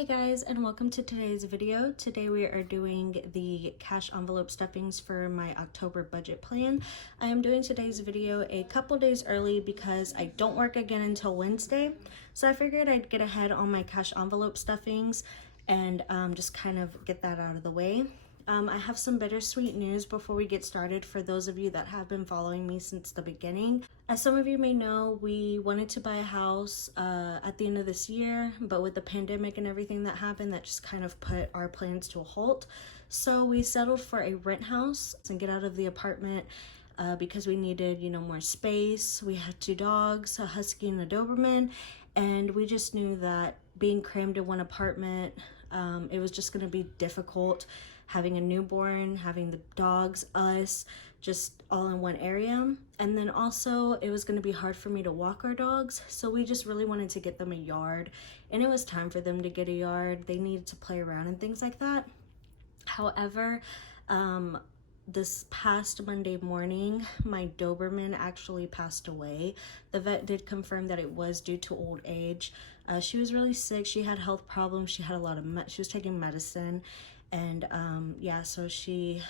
Hey guys, and welcome to today's video. Today we are doing the cash envelope stuffings for my October budget plan. I am doing today's video a couple days early because I don't work again until Wednesday. So I figured I'd get ahead on my cash envelope stuffings and just kind of get that out of the way. I have some bittersweet news before we get started for those of you that have been following me since the beginning. As some of you may know, we wanted to buy a house at the end of this year, but with the pandemic and everything that happened, that just kind of put our plans to a halt. So we settled for a rent house and get out of the apartment because we needed, more space. We had 2 dogs, a husky and a Doberman, and we just knew that being crammed in one apartment, it was just going to be difficult. Having a newborn, having the dogs, us, just all in one area. And then also it was gonna be hard for me to walk our dogs. So we just really wanted to get them a yard, and it was time for them to get a yard. They needed to play around and things like that. However, this past Monday morning, my Doberman actually passed away. The vet did confirm that it was due to old age. She was really sick. She had health problems. She had a lot of, she was taking medicine. And so she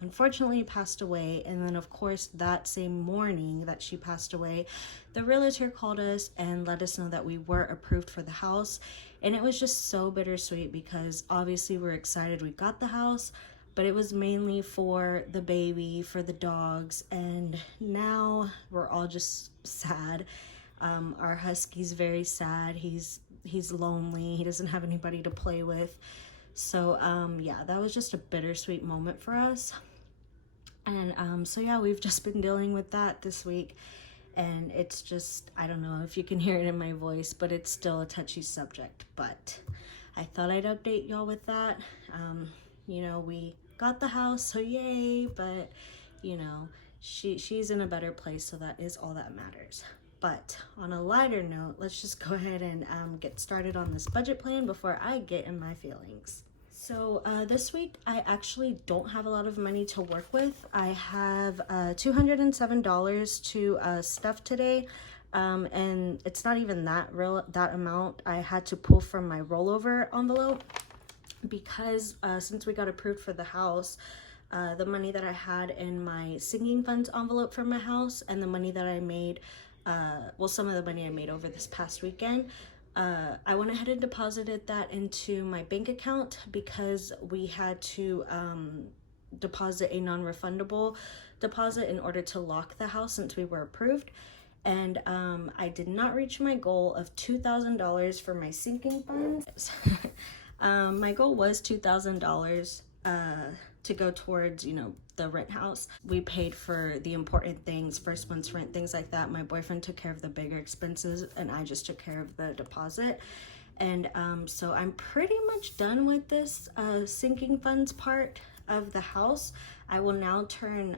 unfortunately passed away. And then of course that same morning that she passed away, the realtor called us and let us know that we were approved for the house. And it was just so bittersweet because obviously we're excited we got the house, but it was mainly for the baby, for the dogs, and now we're all just sad. Our husky's very sad. He's lonely. He doesn't have anybody to play with. So that was just a bittersweet moment for us. And we've just been dealing with that this week. And it's just, I don't know if you can hear it in my voice, but it's still a touchy subject. But I thought I'd update y'all with that. We got the house, so yay, but she's in a better place, so that is all that matters. But on a lighter note, let's just go ahead and get started on this budget plan before I get in my feelings. So this week, I actually don't have a lot of money to work with. I have $207 to stuff today, and it's not even that amount. I had to pull from my rollover envelope because since we got approved for the house, the money that I had in my sinking funds envelope for my house and the money that I made, some of the money I made over this past weekend, I went ahead and deposited that into my bank account because we had to deposit a non-refundable deposit in order to lock the house since we were approved. And I did not reach my goal of $2,000 for my sinking funds. My goal was $2,000 to go towards, the rent house. We paid for the important things, first month's rent, things like that. My boyfriend took care of the bigger expenses and I just took care of the deposit. And so I'm pretty much done with this sinking funds part of the house. I will now turn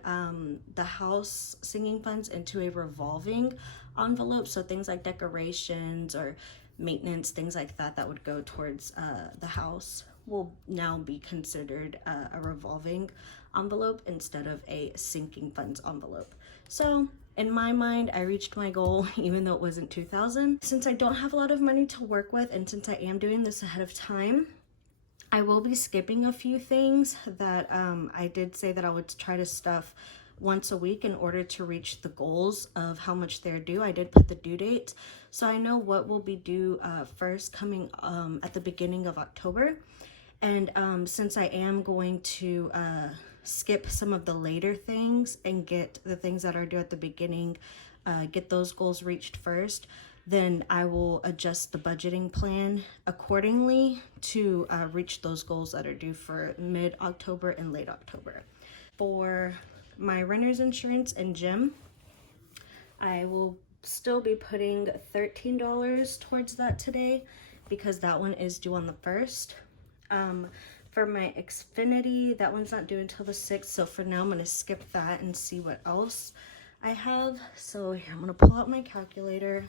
the house sinking funds into a revolving envelope. So things like decorations or maintenance, things like that, that would go towards the house will now be considered a revolving envelope instead of a sinking funds envelope. So in my mind, I reached my goal even though it wasn't $2,000. Since I don't have a lot of money to work with and since I am doing this ahead of time, I will be skipping a few things that I did say that I would try to stuff once a week in order to reach the goals of how much they're due. I did put the due dates, so I know what will be due first coming at the beginning of October. And since I am going to skip some of the later things and get the things that are due at the beginning, get those goals reached first, then I will adjust the budgeting plan accordingly to reach those goals that are due for mid-October and late October. For my renter's insurance and gym, I will still be putting $13 towards that today because that one is due on the 1st. For my Xfinity, that one's not due until the 6th, so for now I'm going to skip that and see what else I have. So here, I'm going to pull out my calculator.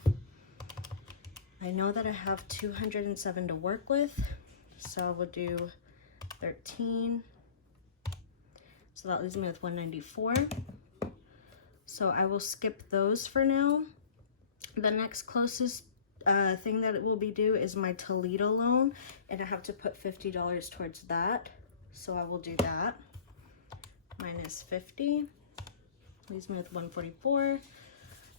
I know that I have 207 to work with, so I will do 13. So that leaves me with 194. So I will skip those for now. The next closest thing that it will be due is my Toledo loan, and I have to put $50 towards that. So I will do that. Minus 50 leaves me with 144.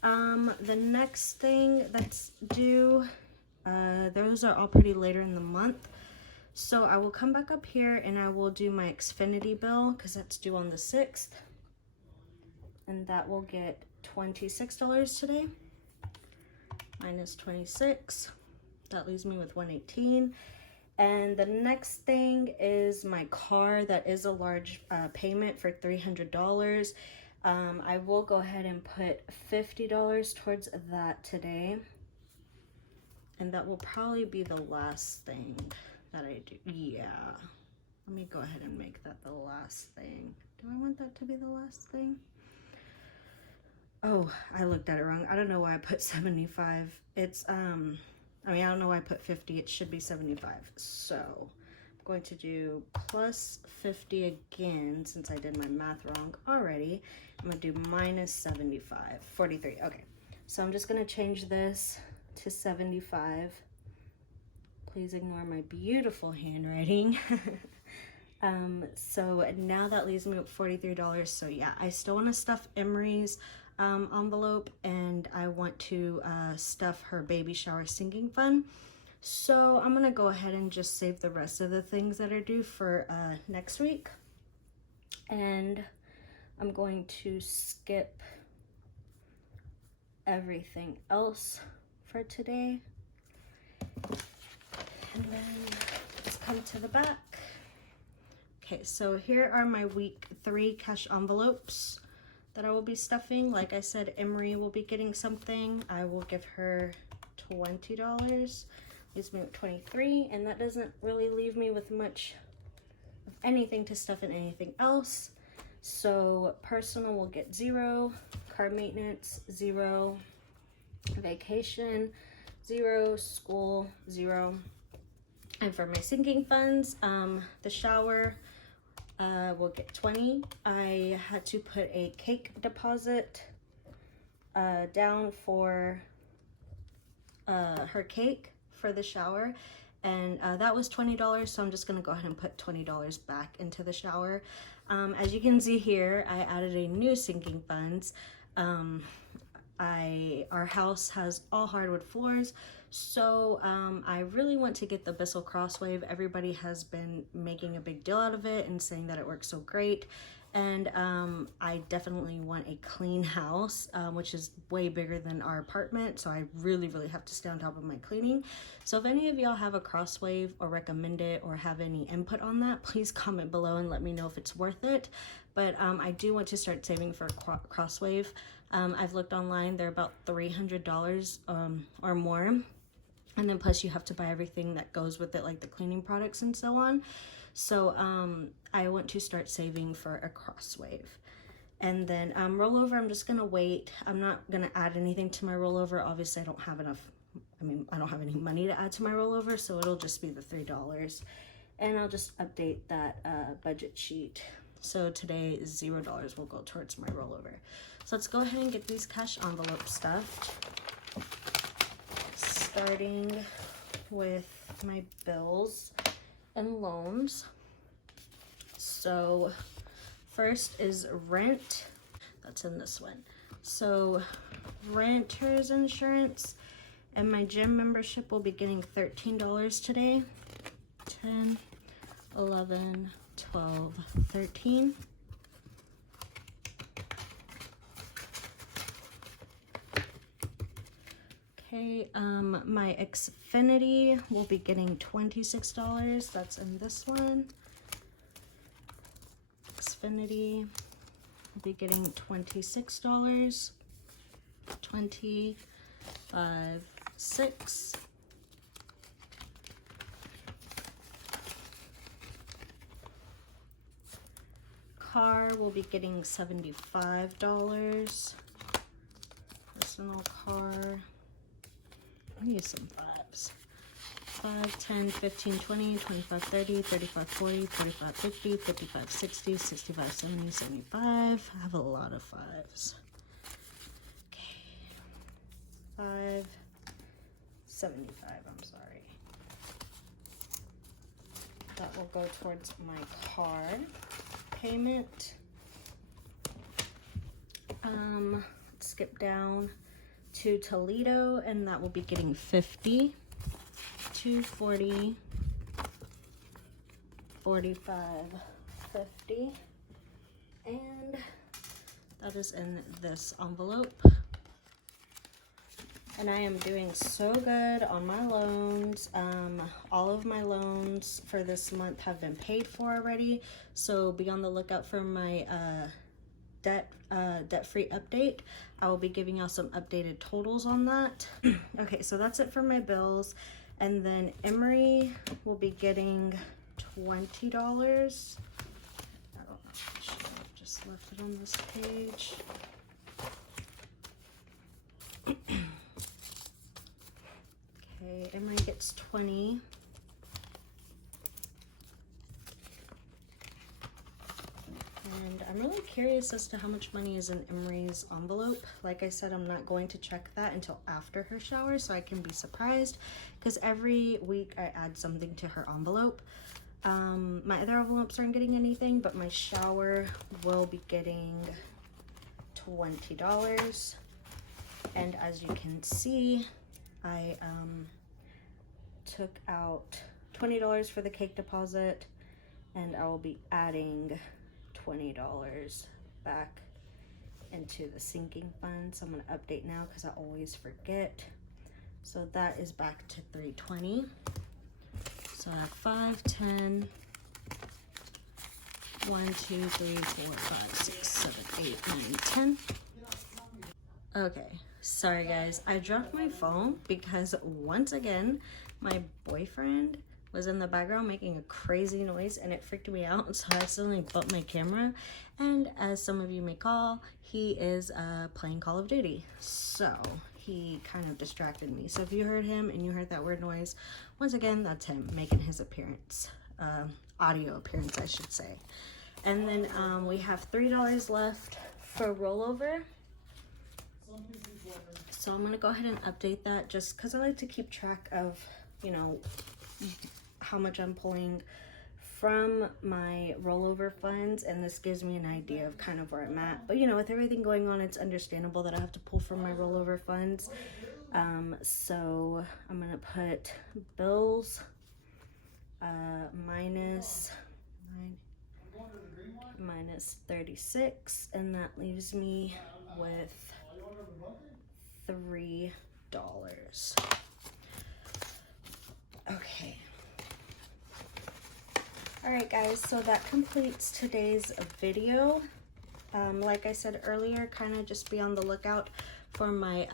The next thing that's due, those are all pretty later in the month. So I will come back up here and I will do my Xfinity bill because that's due on the 6th. And that will get $26 today. Minus 26. That leaves me with 118. And the next thing is my car. That is a large payment for $300. I will go ahead and put $50 towards that today. And that will probably be the last thing that I do. Yeah. Let me go ahead and make that the last thing. Do I want that to be the last thing? Oh, I looked at it wrong. I don't know why I put 75. It's, I mean, I don't know why I put 50. It should be 75. So I'm going to do plus 50 again, since I did my math wrong already. I'm going to do minus 75, 43. Okay. So I'm just going to change this to 75. Please ignore my beautiful handwriting. So now that leaves me with $43. So yeah, I still want to stuff Emery's envelope, and I want to stuff her baby shower sinking fund. So I'm gonna go ahead and just save the rest of the things that are due for next week, and I'm going to skip everything else for today. And then let's come to the back. Okay, so here are my week 3 cash envelopes that I will be stuffing. Like I said, Emery will be getting something. I will give her $20. Leaves me with 23, and that doesn't really leave me with much of anything to stuff in anything else. So personal will get 0, car maintenance 0, vacation 0, school 0. And for my sinking funds, the shower will get 20. I had to put a cake deposit down for her cake for the shower, and that was $20, so I'm just gonna go ahead and put $20 back into the shower. As you can see here, I added a new sinking funds. Our house has all hardwood floors, so I really want to get the Bissell Crosswave. Everybody has been making a big deal out of it and saying that it works so great, and I definitely want a clean house, which is way bigger than our apartment, so I really have to stay on top of my cleaning. So if any of y'all have a Crosswave or recommend it or have any input on that, please comment below and let me know if it's worth it. But I do want to start saving for a Crosswave. I've looked online, they're about $300 or more. And then plus you have to buy everything that goes with it, like the cleaning products and so on. So I want to start saving for a Crosswave. And then rollover, I'm just gonna wait. I'm not gonna add anything to my rollover. Obviously I don't have enough, I don't have any money to add to my rollover, so it'll just be the $3. And I'll just update that budget sheet. So today $0 will go towards my rollover. So let's go ahead and get these cash envelopes stuffed. Starting with my bills and loans. So first is rent. That's in this one. So renter's insurance and my gym membership will be getting $13 today. 10, 11, 12, 13. Okay, my Xfinity will be getting $26. That's in this one. Xfinity will be getting $26. 25, 6. Car will be getting $75. Personal car. I need some 5s. 5, 10, 15, 20, 25, 30, 35, 40, 45, 50, 55, 60, 65, 70, 75. I have a lot of 5s. Okay. 5, $75, I'm sorry. That will go towards my card payment. Let's skip down to Toledo, and that will be getting 50, 240, 45, 50, and that is in this envelope. And I am doing so good on my loans. All of my loans for this month have been paid for already, so be on the lookout for my debt-free update. I will be giving y'all some updated totals on that. Okay, so that's it for my bills. And then Emory will be getting $20. I don't know, I should have just left it on this page. Okay, Emory gets 20. And I'm really curious as to how much money is in Emory's envelope. Like I said, I'm not going to check that until after her shower so I can be surprised, because every week I add something to her envelope. My other envelopes aren't getting anything, but my shower will be getting $20. And as you can see, I took out $20 for the cake deposit, and I will be adding $20 back into the sinking fund. So I'm going to update now because I always forget. So that is back to $320. So I have 5, 10, 1, 2, 3, 4, 5, 6, 7, 8, 9, 10. Okay, sorry guys, I dropped my phone because once again my boyfriend was in the background making a crazy noise and it freaked me out, so I accidentally bumped my camera. And as some of you may call, he is playing Call of Duty, so he kind of distracted me. So if you heard him and you heard that weird noise, once again, that's him making his appearance, audio appearance I should say. And then we have $3 left for rollover. So I'm gonna go ahead and update that just because I like to keep track of, you know, how much I'm pulling from my rollover funds, and this gives me an idea of kind of where I'm at. But you know, with everything going on, it's understandable that I have to pull from my rollover funds. So I'm gonna put bills minus 36, and that leaves me with $3. Okay. Alright guys, so that completes today's video. Like I said earlier, kind of just be on the lookout for my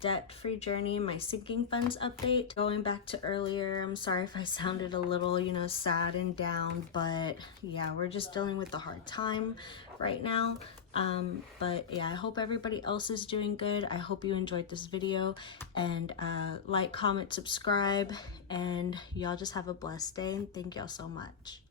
debt-free journey, my sinking funds update. Going back to earlier, I'm sorry if I sounded a little, you know, sad and down, but yeah, we're just dealing with a hard time right now. But yeah, I hope everybody else is doing good. I hope you enjoyed this video, and like, comment, subscribe, and y'all just have a blessed day, and thank y'all so much.